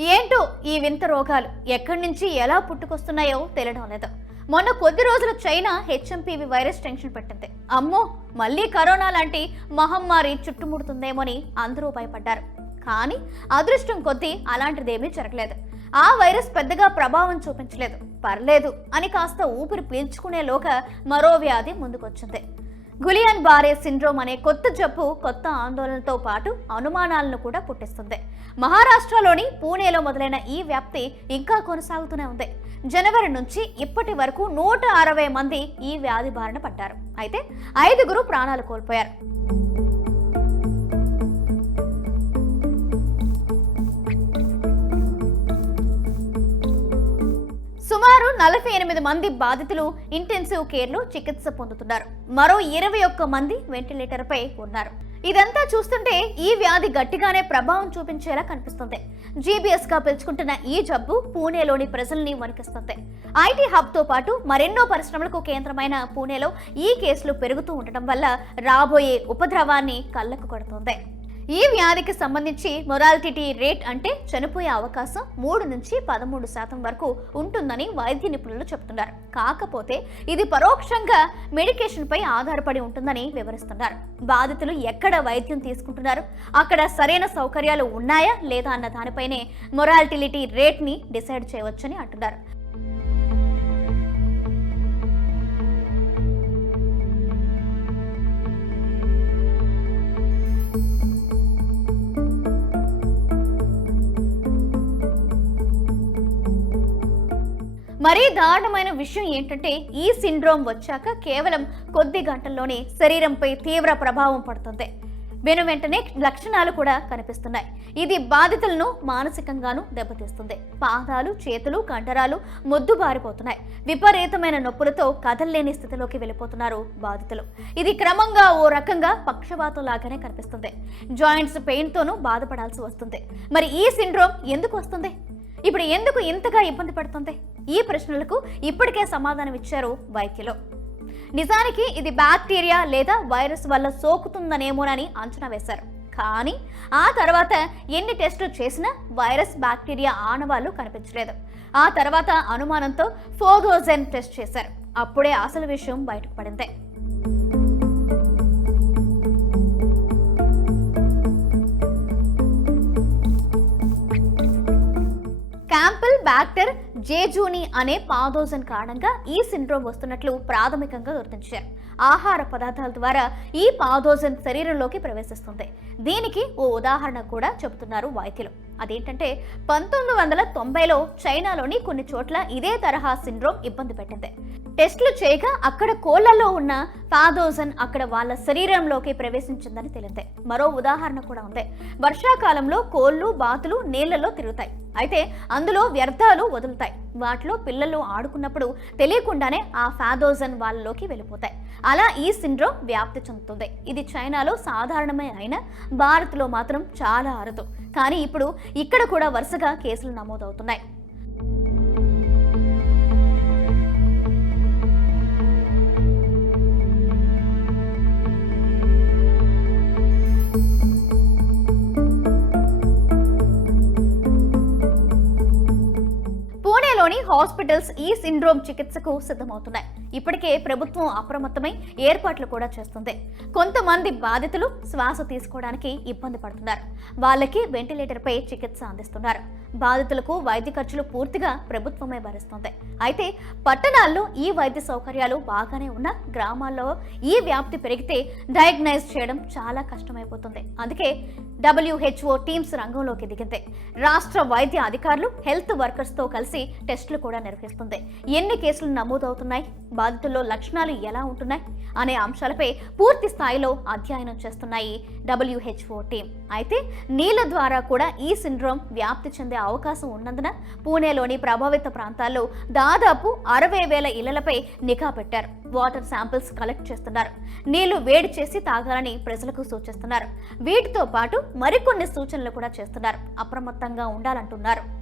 ఏంటో ఈ వింత రోగాలు ఎక్కడి నుంచి ఎలా పుట్టుకొస్తున్నాయో తెలియడం లేదు. మొన్న కొద్ది రోజులు చైనా హెచ్ఎంపీవి వైరస్ టెన్షన్ పెట్టింది. అమ్మో మళ్ళీ కరోనా లాంటి మహమ్మారి చుట్టుముడుతుందేమోని అందరూ భయపడ్డారు. కానీ అదృష్టం కొద్దీ అలాంటిదేమీ జరగలేదు. ఆ వైరస్ పెద్దగా ప్రభావం చూపించలేదు. పర్లేదు అని కాస్త ఊపిరి పీల్చుకునేలోగా మరో వ్యాధి ముందుకొచ్చింది. గులియన్ బారే సిండ్రోమ్ అనే కొత్త జబ్బు కొత్త ఆందోళనతో పాటు అనుమానాలను కూడా పుట్టిస్తుంది. మహారాష్ట్రలోని పూణేలో మొదలైన ఈ వ్యాప్తి ఇంకా కొనసాగుతూనే ఉంది. జనవరి నుంచి ఇప్పటి వరకు నూట అరవై మంది ఈ వ్యాధి బారిన పడ్డారు. అయితే ఐదుగురు ప్రాణాలు కోల్పోయారు. సుమారు నలభై ఎనిమిది మంది బాధితులు ఇంటెన్సివ్ కేర్లో చికిత్స పొందుతున్నారు. మరో ఇరవై ఒక్క మంది వెంటిలేటర్పై ఉన్నారు. ఇదంతా చూస్తుంటే ఈ వ్యాధి గట్టిగానే ప్రభావం చూపించేలా కనిపిస్తుంది. జీబీఎస్గా పిలుచుకుంటున్న ఈ జబ్బు పూణేలోని ప్రజల్ని వణికిస్తుంది. ఐటీ హబ్తో పాటు మరెన్నో పరిశ్రమలకు కేంద్రమైన పూణేలో ఈ కేసులు పెరుగుతూ ఉండటం వల్ల రాబోయే ఉపద్రవాన్ని కళ్ళకు కొడుతుంది. ఈ వ్యాధికి సంబంధించి మొరాలిటీ రేట్ అంటే చనిపోయే అవకాశం మూడు నుంచి పదమూడు శాతం వరకు ఉంటుందని వైద్య నిపుణులు చెబుతున్నారు. కాకపోతే ఇది పరోక్షంగా మెడికేషన్పై ఆధారపడి ఉంటుందని వివరిస్తున్నారు. బాధితులు ఎక్కడ వైద్యం తీసుకుంటున్నారు? అక్కడ సరైన సౌకర్యాలు ఉన్నాయా లేదా అన్న దానిపైనే మొరాలిటీ రేట్ని డిసైడ్ చేయవచ్చని అంటున్నారు. మరీ దారుణమైన విషయం ఏంటంటే ఈ సిండ్రోమ్ వచ్చాక కేవలం కొద్ది గంటల్లోనే శరీరంపై తీవ్ర ప్రభావం పడుతుంది. వెను వెంటనే లక్షణాలు కూడా కనిపిస్తున్నాయి. ఇది బాధితులను మానసికంగాను దెబ్బతీస్తుంది. పాదాలు చేతులు కండరాలు మొద్దుబారిపోతున్నాయి. విపరీతమైన నొప్పులతో కదల్లేని స్థితిలోకి వెళ్ళిపోతున్నారు బాధితులు. ఇది క్రమంగా ఓ రకంగా పక్షవాతం లాగానే కనిపిస్తుంది. జాయింట్స్ పెయిన్తోనూ బాధపడాల్సి వస్తుంది. మరి ఈ సిండ్రోమ్ ఎందుకు వస్తుంది? ఇప్పుడు ఎందుకు ఇంతగా ఇబ్బంది పడుతుంది? ఈ ప్రశ్నలకు ఇప్పటికే సమాధానం ఇచ్చారు వైద్యులు. నిజానికి ఇది బ్యాక్టీరియా లేదా వైరస్ వల్ల సోకుతుందనేమోనని అంచనా వేశారు. కానీ ఆ తర్వాత ఎన్ని టెస్టులు చేసినా వైరస్ బ్యాక్టీరియా ఆనవాళ్ళు కనిపించలేదు. ఆ తర్వాత అనుమానంతో ఫోగోజెన్ టెస్ట్ చేశారు. అప్పుడే అసలు విషయం బయటకు పడింది. ఫ్యాక్టర్ బ్యాక్టర్ జేజూని అనే పాదోజన్ కారణంగా ఈ సిండ్రోమ్ వస్తున్నట్లు ప్రాథమికంగా గుర్తించారు. ఆహార పదార్థాల ద్వారా ఈ పాదోజన్ శరీరంలోకి ప్రవేశిస్తుంది. దీనికి ఓ ఉదాహరణ కూడా చెబుతున్నారు వైద్యులు. అదేంటంటే పంతొమ్మిది వందల తొంభైలో చైనాలోని కొన్ని చోట్ల ఇదే తరహా సిండ్రోమ్ ఇబ్బంది పెట్టింది. టెస్టులు చేయగా అక్కడ కోళ్ళలో ఉన్న పాదోజన్ అక్కడ వాళ్ళ శరీరంలోకి ప్రవేశించిందని తెలింది. మరో ఉదాహరణ కూడా ఉంది. వర్షాకాలంలో కోళ్ళు బాతులు నీళ్ళలో తిరుగుతాయి. అయితే అందులో వ్యర్థాలు వదులుతాయి. వాటిలో పిల్లలు ఆడుకున్నప్పుడు తెలియకుండానే ఆ ఫాదోజన్ వాళ్ళలోకి వెళ్ళిపోతాయి. అలా ఈ సిండ్రోమ్ వ్యాప్తి చెందుతుంది. ఇది చైనాలో సాధారణమే అయినా భారత్లో మాత్రం చాలా అరుదు. కానీ ఇప్పుడు ఇక్కడ కూడా వరుసగా కేసులు నమోదవుతున్నాయి. పూణేలోని హాస్పిటల్స్ ఈ సిండ్రోమ్ చికిత్సకు సిద్ధమవుతున్నాయి. ఇప్పటికే ప్రభుత్వం అప్రమత్తమై ఏర్పాట్లు కూడా చేస్తుంది. కొంతమంది బాధితులు శ్వాస తీసుకోవడానికి ఇబ్బంది పడుతున్నారు. వాళ్ళకి వెంటిలేటర్పై చికిత్స అందిస్తున్నారు. బాధితులకు వైద్య ఖర్చులు పూర్తిగా ప్రభుత్వమే భరిస్తుంది. అయితే పట్టణాల్లో ఈ వైద్య సౌకర్యాలు బాగానే ఉన్న గ్రామాల్లో ఈ వ్యాప్తి పెరిగితే డయాగ్నైజ్ చేయడం చాలా కష్టమైపోతుంది. అందుకే డబ్ల్యూహెచ్ఓ టీమ్స్ రంగంలోకి దిగింది. రాష్ట్ర వైద్య అధికారులు హెల్త్ వర్కర్స్తో కలిసి టెస్టులు కూడా నిర్వహిస్తుంది. ఎన్ని కేసులు నమోదవుతున్నాయి? బాధితుల్లో లక్షణాలు ఎలా ఉంటున్నాయి? అనే అంశాలపై పూర్తి స్థాయిలో అధ్యయనం చేస్తున్నాయి డబ్ల్యూహెచ్ఓ టీం అయితే నీళ్ళ ద్వారా కూడా ఈ సిండ్రోమ్ వ్యాప్తి చెందే అవకాశం ఉన్నందున పూణేలోని ప్రభావిత ప్రాంతాల్లో దాదాపు అరవై వేల ఇళ్ళపై నిఘా పెట్టారు. వాటర్ శాంపిల్స్ కలెక్ట్ చేస్తున్నారు. నీళ్ళు వేడి చేసి తాగాలని ప్రజలకు సూచిస్తున్నారు. వీటితో పాటు మరికొన్ని సూచనలు కూడా చేస్తున్నారు. అప్రమత్తంగా ఉండాలంటున్నారు.